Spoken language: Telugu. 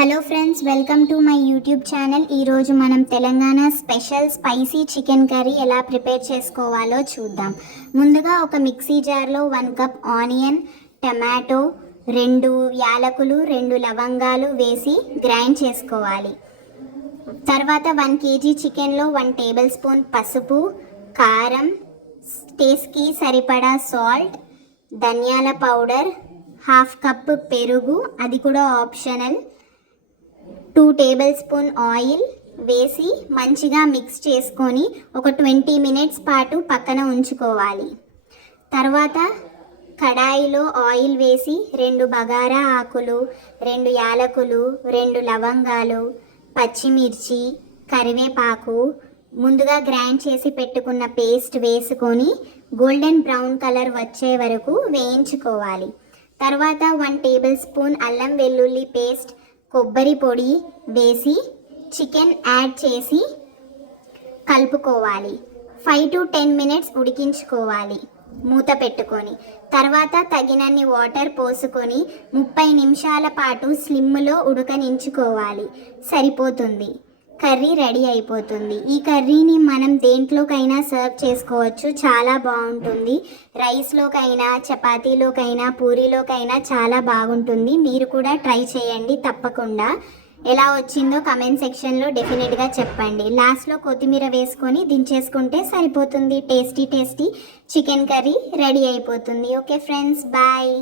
Hello friends, welcome to my YouTube channel. ఈరోజు మనం Telangana special spicy chicken curry ఎలా ప్రిపేర్ చేసుకోవాలో చూద్దాం. ముందుగా ఒక మిక్సీ జార్లో 1 కప్ ఆనియన్, టమాటో, 2 యాలకులు, 2 లవంగాలు వేసి గ్రైండ్ చేసుకోవాలి. తర్వాత 1 కేజీ చికెన్లో 1 టేబుల్ స్పూన్ పసుపు, కారం, టేస్ట్కి సరిపడా సాల్ట్, ధనియాల పౌడర్, 1/2 కప్ పెరుగు, అది కూడా ఆప్షనల్, 2 టేబుల్ స్పూన్ ఆయిల్ వేసి మంచిగా మిక్స్ చేసుకొని ఒక 20 మినిట్స్ పాటు పక్కన ఉంచుకోవాలి. తర్వాత కడాయిలో ఆయిల్ వేసి 2 బగారా ఆకులు, 2 యాలకులు, 2 లవంగాలు, పచ్చిమిర్చి, కరివేపాకు, ముందుగా గ్రైండ్ చేసి పెట్టుకున్న పేస్ట్ వేసుకొని గోల్డెన్ బ్రౌన్ కలర్ వచ్చే వరకు వేయించుకోవాలి. తర్వాత 1 టేబుల్ స్పూన్ అల్లం వెల్లుల్లి పేస్ట్, కొబ్బరి పొడి వేసి చికెన్ యాడ్ చేసి కలుపుకోవాలి. 5 to 10 మినిట్స్ ఉడికించుకోవాలి మూత పెట్టుకొని. తర్వాత తగినన్ని వాటర్ పోసుకొని 30 నిమిషాల పాటు స్లిమ్లో ఉడకనించుకోవాలి. సరిపోతుంది, కర్రీ రెడీ అయిపోతుంది. ఈ కర్రీని మనం దేంట్లోకైనా సర్వ్ చేసుకోవచ్చు, చాలా బాగుంటుంది. రైస్లోకైనా, చపాతీలోకైనా, పూరీలోకైనా చాలా బాగుంటుంది. మీరు కూడా ట్రై చేయండి తప్పకుండా. ఎలా వచ్చిందో కమెంట్ సెక్షన్లో డెఫినెట్గా చెప్పండి. లాస్ట్లో కొత్తిమీర వేసుకొని దించేసుకుంటే సరిపోతుంది. టేస్టీ చికెన్ కర్రీ రెడీ అయిపోతుంది. Okay friends, bye.